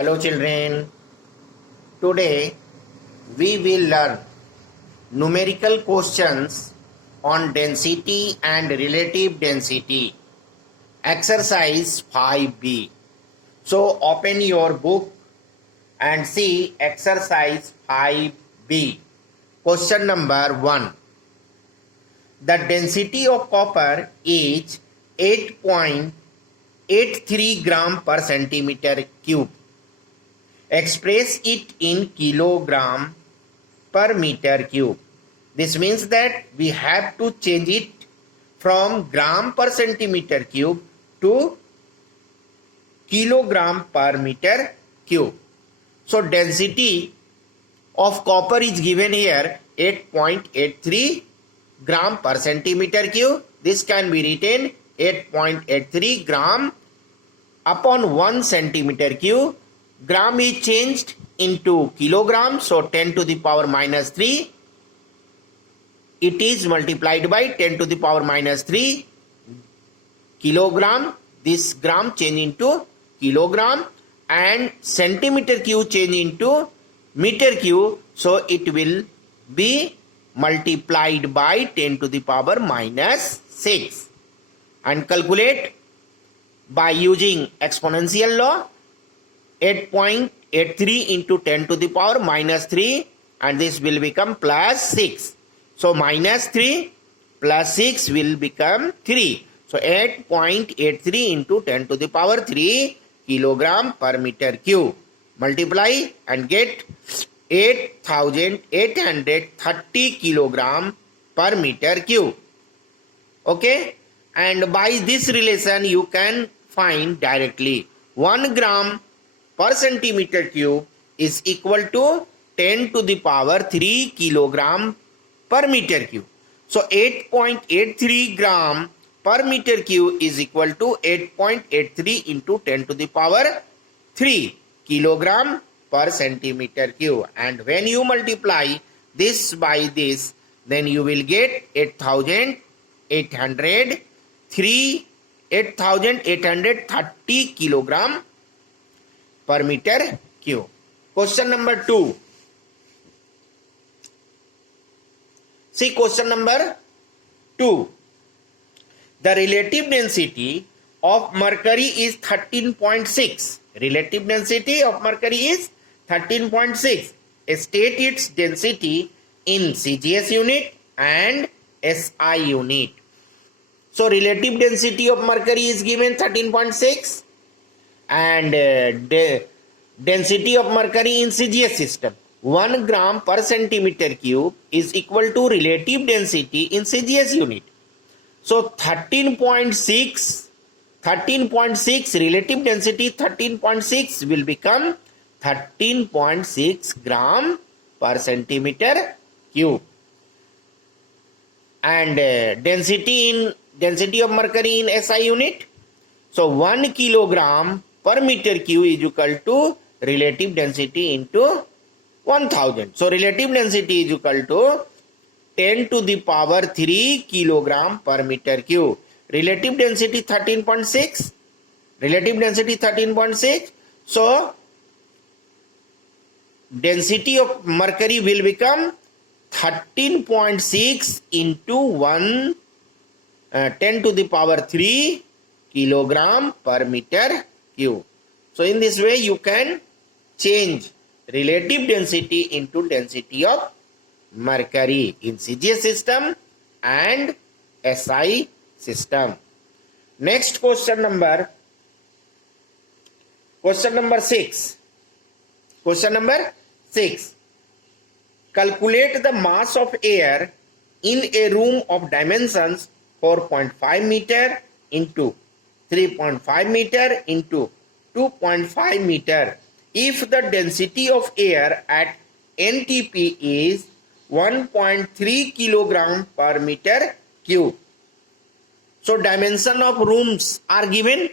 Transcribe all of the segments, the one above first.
Hello children, today we will learn numerical questions on density and relative density. Exercise 5b. So open your book and see exercise 5b. Question number 1. The density of copper is 8.83 gram per centimeter cube. Express it in kilogram per meter cube. This means that we have to change it from gram per centimeter cube to kilogram per meter cube. So density of copper is given here 8.83 gram per centimeter cube. This can be written 8.83 gram upon 1 centimeter cube. Gram is changed into kilogram, so 10 to the power minus 3. It is multiplied by 10 to the power minus 3 kilogram. This gram change into kilogram and centimeter cube change into meter cube. So it will be multiplied by 10 to the power minus 6. And calculate by using exponential law. 8.83 into 10 to the power minus 3 and this will become plus 6. So minus 3 plus 6 will become 3. So 8.83 into 10 to the power 3 kilogram per meter cube. Multiply and get 8,830 kilogram per meter cube. Okay, and by this relation you can find directly 1 gram per centimeter cube is equal to 10 to the power 3 kilogram per meter cube. So 8.83 gram per meter cube is equal to 8.83 into 10 to the power 3 kilogram per centimeter cube. And when you multiply this by this, then you will get 8,830 kilogram per meter cube. Question number 2. See question number 2. The relative density of mercury is 13.6. Relative density of mercury is 13.6. State its density in CGS unit and SI unit. So relative density of mercury is given 13.6. And the density of mercury in CGS system 1 gram per centimeter cube is equal to relative density in CGS unit. So 13.6 relative density 13.6 will become 13.6 gram per centimeter cube. And density of mercury in SI unit, so 1 kilogram per meter cube is equal to relative density into 1000. So relative density is equal to 10 to the power 3 kilogram per meter cube. Relative density 13.6. Relative density 13.6. So density of mercury will become 13.6 into 10 to the power 3 kilogram per meter cube. So in this way you can change relative density into density of mercury in CGS system and SI system. Next question number 6. Question number 6. Calculate the mass of air in a room of dimensions 4.5 meter into 3.5 meter into 2.5 meter if the density of air at NTP is 1.3 kilogram per meter cube. So dimension of rooms are given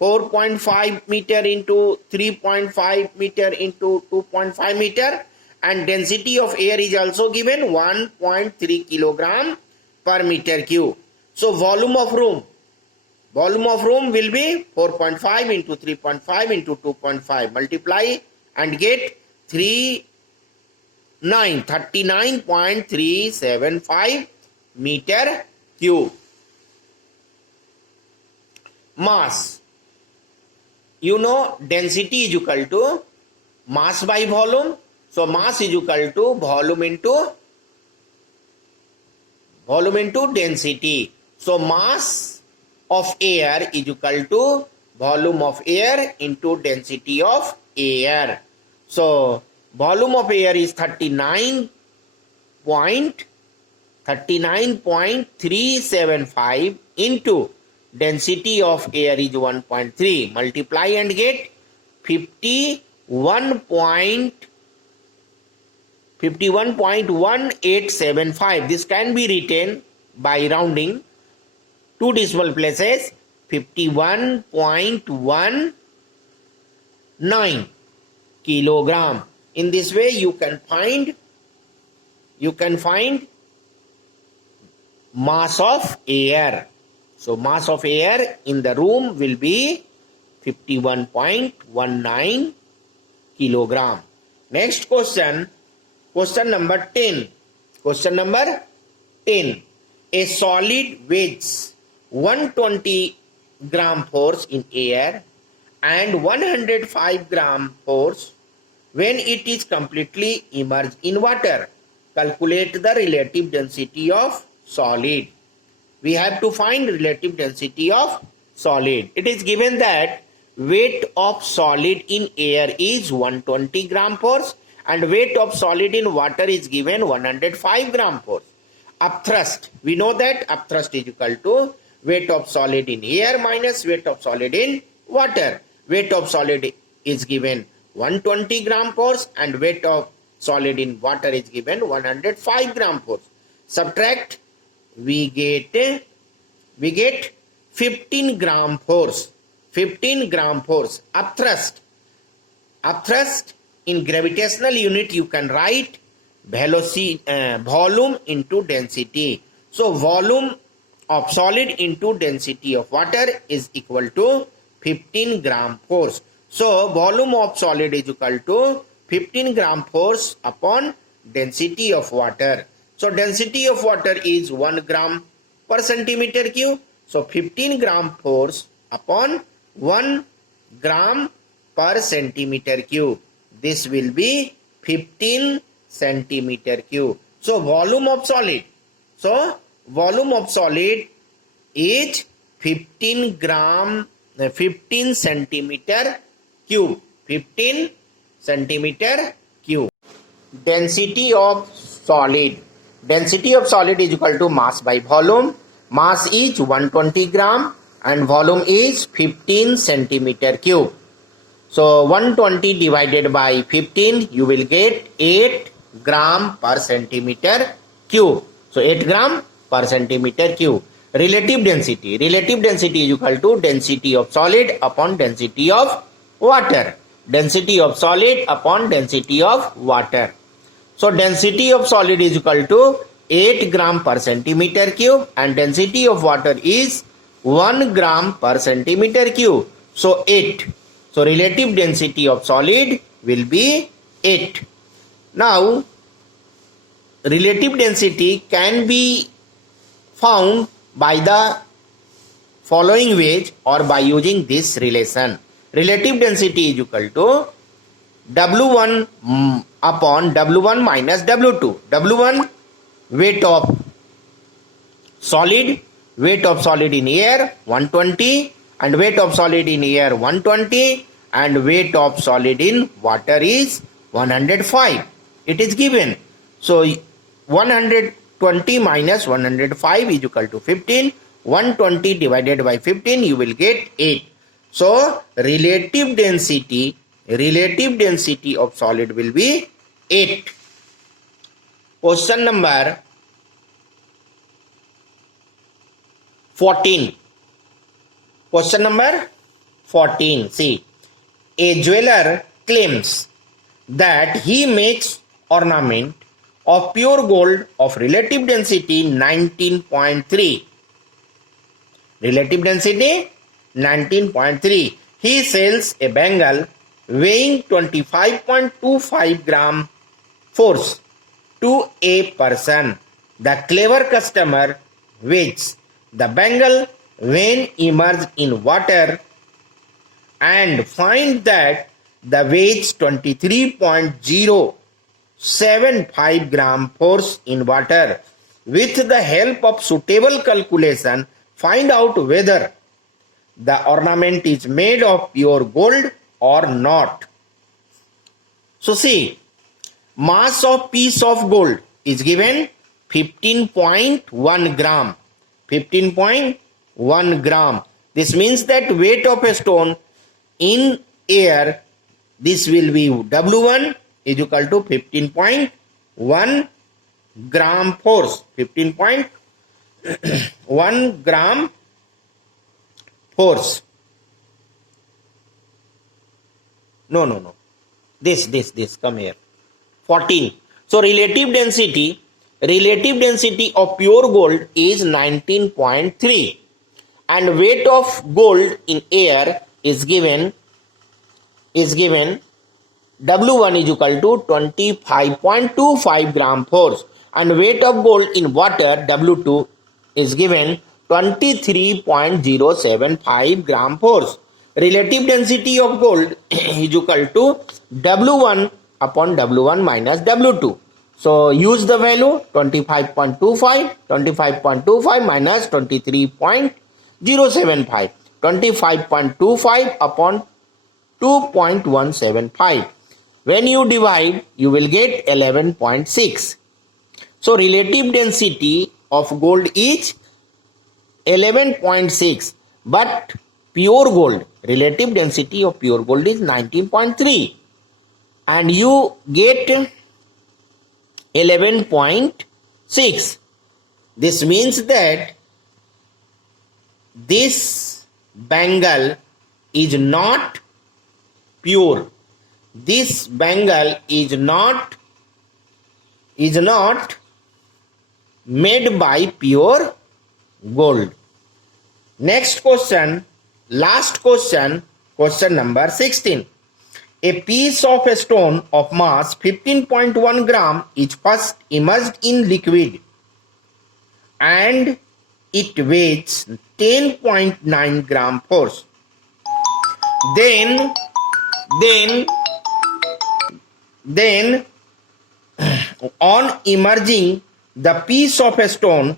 4.5 meter into 3.5 meter into 2.5 meter and density of air is also given 1.3 kilogram per meter cube. So volume of room Volume of room will be 4.5 into 3.5 into 2.5. Multiply and get 39.375 meter cube. Mass. You know density is equal to mass by volume. So mass is equal to volume into density. So mass of air is equal to volume of air into density of air. So volume of air is 39.375 into density of air is 1.3. Multiply and get 51.1875. This can be written by rounding 2 decimal places. 51.19 kilogram. In this way you can find mass of air. So mass of air in the room will be 51.19 kilogram. Next question number 10. Question number 10. A solid weighs 120 gram force in air and 105 gram force when it is completely immersed in water. Calculate the relative density of solid. We have to find relative density of solid. It is given that weight of solid in air is 120 gram force and weight of solid in water is given 105 gram force. Upthrust. We know that upthrust is equal to weight of solid in air minus weight of solid in water. Weight of solid is given 120 gram force and weight of solid in water is given 105 gram force. Subtract, we get 15 gram force. 15 gram force. Upthrust in gravitational unit you can write velocity, volume into density. So volume of solid into density of water is equal to 15 gram force. So volume of solid is equal to 15 gram force upon density of water. So density of water is 1 gram per centimeter cube. So 15 gram force upon 1 gram per centimeter cube. This will be 15 centimeter cube. So volume of solid. So volume of solid is 15 centimeter cube. 15 centimeter cube. Density of solid. Density of solid is equal to mass by volume. Mass is 120 gram and volume is 15 centimeter cube. So 120 divided by 15, you will get 8 gram per centimeter cube. So 8 gram per centimeter cube. Relative density. Relative density is equal to density of solid upon density of water. Density of solid upon density of water. So density of solid is equal to 8 gram per centimeter cube and density of water is 1 gram per centimeter cube. So 8. So relative density of solid will be 8. Now relative density can be found by the following ways or by using this relation. Relative density is equal to W1 upon W1 minus W2. W1 weight of solid in air 120 and weight of solid in air 120 and weight of solid in water is 105. It is given. So 120 minus 105 is equal to 15. 120 divided by 15 you will get 8. So relative density of solid will be 8. Question number 14. Question number 14. See, a jeweler claims that he makes ornament of pure gold of relative density 19.3 Relative density 19.3. He sells a bangle weighing 25.25 gram force to a person. The clever customer weighs the bangle when immersed in water and find that the weighs 23.075 gram force in water. With the help of suitable calculation, find out whether the ornament is made of pure gold or not. So see, mass of piece of gold is given 15.1 gram. 15.1 gram. This means that weight of a stone in air, this will be W1 is equal to 15.1 gram force. 15.1 gram force. No. This, come here. 14. So relative density of pure gold is 19.3 and weight of gold in air is given W1 is equal to 25.25 gram force and weight of gold in water W2 is given 23.075 gram force. Relative density of gold is equal to W1 upon W1 minus W2. So use the value 25.25 minus 23.075. 25.25 upon 2.175. When you divide, you will get 11.6. So relative density of gold is 11.6, but pure gold, relative density of pure gold is 19.3, and you get 11.6. This means that this bangle is not pure. This bangle is not made by pure gold. Next question, last question, question number 16. A piece of a stone of mass 15.1 gram is first immersed in liquid and it weighs 10.9 gram force. Then on immersing the piece of a stone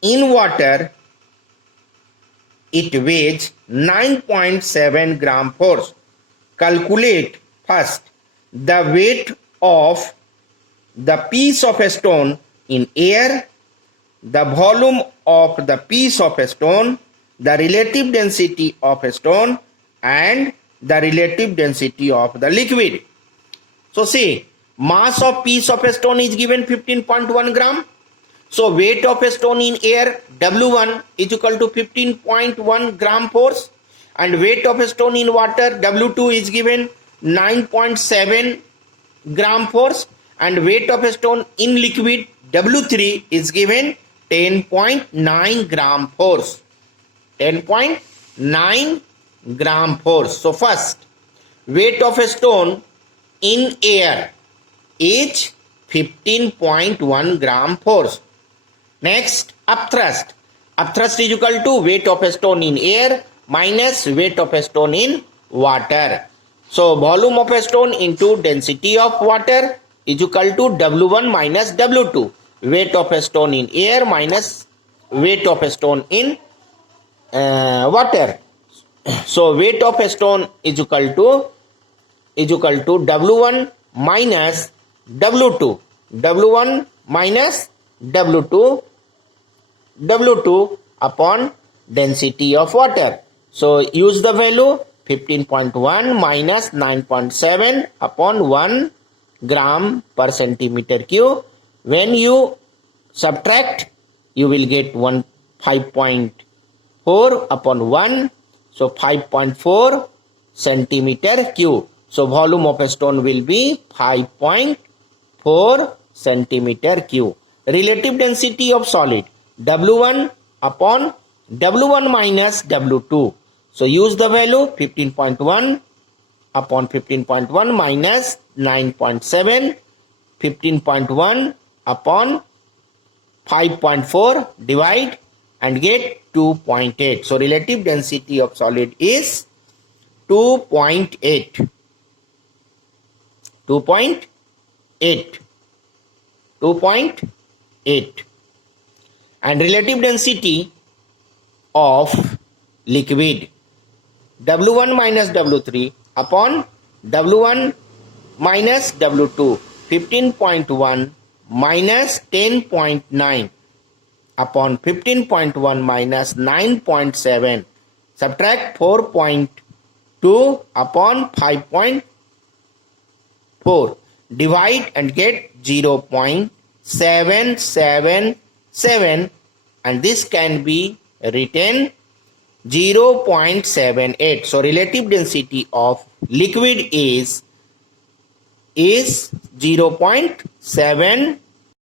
in water, it weighs 9.7 gram force. Calculate first the weight of the piece of a stone in air, the volume of the piece of a stone, the relative density of a stone, and the relative density of the liquid. So see, mass of piece of a stone is given 15.1 gram. So weight of a stone in air W1 is equal to 15.1 gram force, and weight of a stone in water W2 is given 9.7 gram force, and weight of a stone in liquid W3 is given 10.9 gram force. 10.9 gram force. So first, weight of a stone in air is 15.1 gram force. Next, upthrust. Upthrust is equal to weight of a stone in air minus weight of a stone in water. So volume of a stone into density of water is equal to W1 minus W2. Weight of a stone in air minus weight of a stone in water. So weight of a stone is equal to W1 minus W2. W1 minus W2 upon density of water. So use the value 15.1 minus 9.7 upon 1 gram per centimeter cube. When you subtract, you will get 5.4 upon 1. So 5.4 centimeter cube. So volume of a stone will be 5.4 centimeter cube. Relative density of solid W1 upon W1 minus W2. So use the value 15.1 upon 15.1 minus 9.7, 15.1 upon 5.4, divide and get 2.8. So relative density of solid is 2.8. 2.8. And relative density of liquid, W1 minus W3 upon W1 minus W2, 15.1 minus 10.9 upon 15.1 minus 9.7, subtract 4.2 upon 5.4, divide and get 0.777, and this can be written 0.78. So relative density of liquid is 0.78.